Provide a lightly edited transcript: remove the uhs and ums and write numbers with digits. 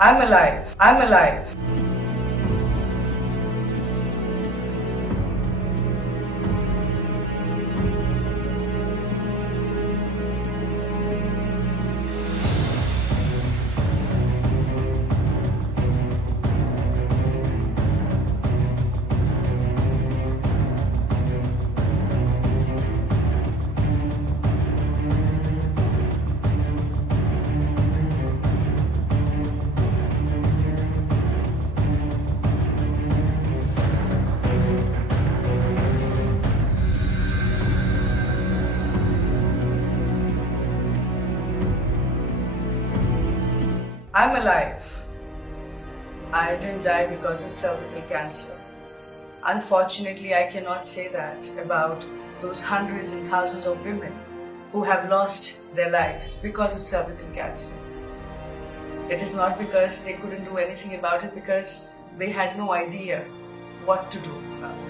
I'm alive. I'm alive. I'm alive. I didn't die because of cervical cancer. Unfortunately, I cannot say that about those hundreds and thousands of women who have lost their lives because of cervical cancer. It is not because they couldn't do anything about it, because they had no idea what to do about it.